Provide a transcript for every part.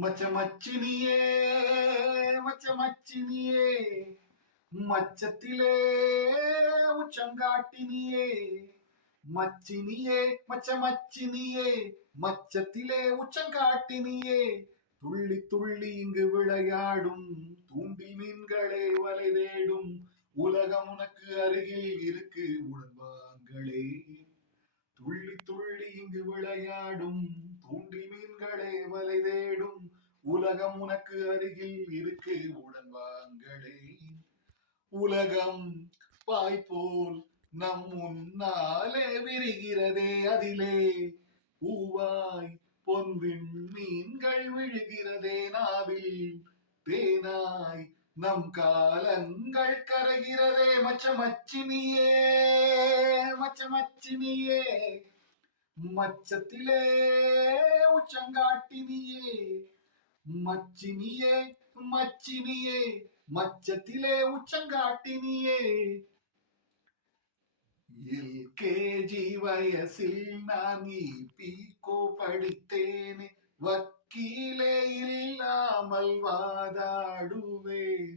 மச்சமச்சினியே மச்சமச்சினியே மச்சத்திலே உச்சங்காட்டினியே மச்சினியே மச்சமச்சினியே மச்சத்திலே உச்சங்காட்டினியே துள்ளி துள்ளி இங்கு விளையாடும் தூண்டில் மீன்களே வலை தேடும் உலகம் உனக்கு அருகில் இருக்கு உடன்பாங்களே துள்ளி துள்ளி இங்கு விளையாடும் தூண்டில் மீன்களே வலை தேடும் உலகம் உனக்கு அருகில் இருக்கு உடன்பாங்களே உலகம் பாய்போல் நம் முன்னாலே விரிகிறதே அதிலே பூவாய் பொன்வின் மீன்கள் விழுகிறதே நாவில் தேனாய் நம் காலங்கள் கரைகிறதே மச்சமச்சினியே மச்சமச்சினியே மச்சத்திலே உச்சங்காட்டினியே மச்சினியே மச்சினியே மச்சத்திலே உச்சங்காட்டினியே எல்கேஜி வயசில் நான் பீகோ படித்தேனே வக்கீலே இல்லாமல் வாதாடுவேன்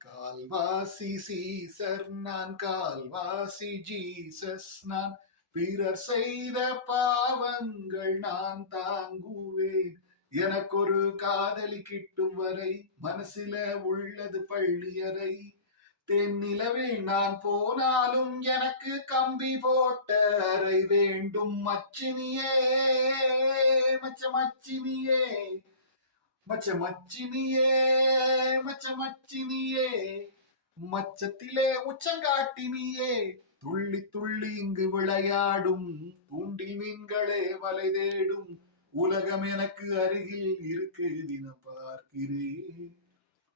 கால்வாசி சீசர் நான் கால்வாசி ஜீசஸ் நான் பிறர் செய்த பாவங்கள் நான் தாங்குவேன் எனக்கொரு காதலி கிட்டும் வரை மனசில உள்ளது பள்ளியறை தென்னிலவில் நான் போனாலும் எனக்கு கம்பி போட்ட அறை வேண்டும் மச்சினியே மச்சமச்சினியே மச்சமச்சினியே மச்சமச்சினியே மச்சத்திலே உச்சங்காட்டினியே துள்ளி துள்ளி இங்கு விளையாடும் தூண்டில் மீன்களே வலை தேடும் உலகம் எனக்கு அருகில் இருக்கு தினம் பார்க்கிறேன்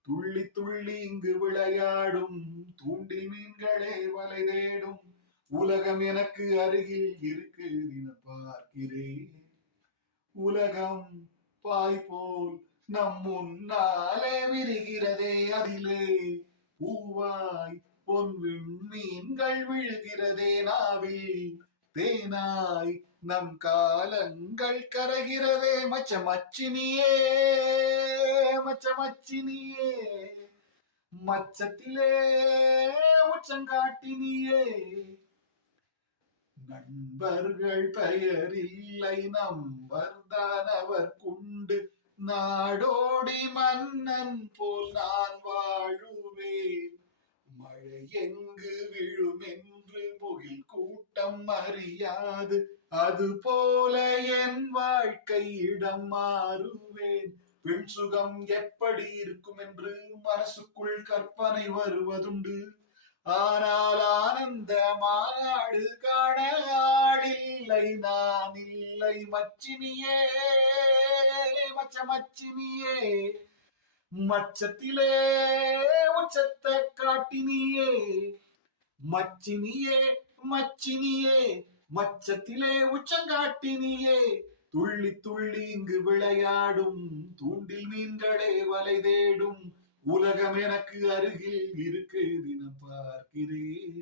துள்ளி துள்ளி இங்கு விளையாடும் தூண்டில் மீன்களே வலை தேடும் உலகம் எனக்கு அருகில் இருக்கு தினம் பார்க்கிறேன் உலகம் பாய்போல் நம் முன்னாலே விரிகிறதே அதிலே பூவாய் பொன்வின் மீன்கள் விழுகிறதே நாவில் தேனாய் நம் காலங்கள் கரைகிறதே மச்சமச்சினியே மச்சமச்சினியே மச்சத்திலே உச்சங்காட்டினியே நண்பர்கள் பெயரில்லை நம்பர்தான் அவர் குண்டு நாடோடி மன்னன் போல் நான் வாழுவேன் மழை எங்கு விழும் என்று முகில் கூட்டம் அறியாது அது போல என் வாழ்க்கை இடம் மாறுவேன் பெண் சுகம் எப்படி இருக்கும் என்று மனசுக்குள் கற்பனை வருவதுண்டு ஆனால் ஆனந்த மாநாடு காண ஆளில்லை நான் இல்லை மச்சினியே மச்சமச்சினியே மச்சத்திலே உச்சத்தை காட்டினியே மச்சினியே மச்சினியே மச்சத்திலே உச்சங்காட்டினியே துள்ளி துள்ளி இங்கு விளையாடும் தூண்டில் மீன்களே வலை தேடும் உலகம் எனக்கு அருகில் இருக்கு தினம் பார்க்கிறேன்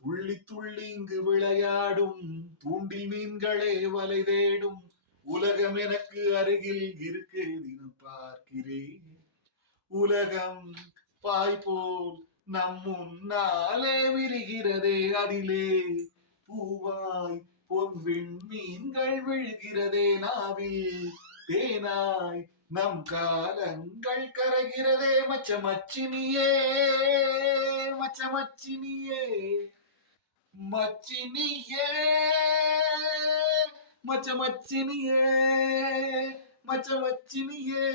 துள்ளி துள்ளி இங்கு விளையாடும் தூண்டில் மீன்களே வலை தேடும் உலகம் எனக்கு அருகில் இருக்கு தினம் பார்க்கிறேன் உலகம் பாய்போல் நம் முன்னாலே விரிகிறதே அதிலே பூவாய் பொன்வின் மீன்கள் விழுகிறதே நாவில் தேனாய் நம் காலங்கள் கரைகிறதே மச்சமச்சினியே மச்சமச்சினியே மச்சினியே மச்சமச்சினியே மச்சமச்சினியே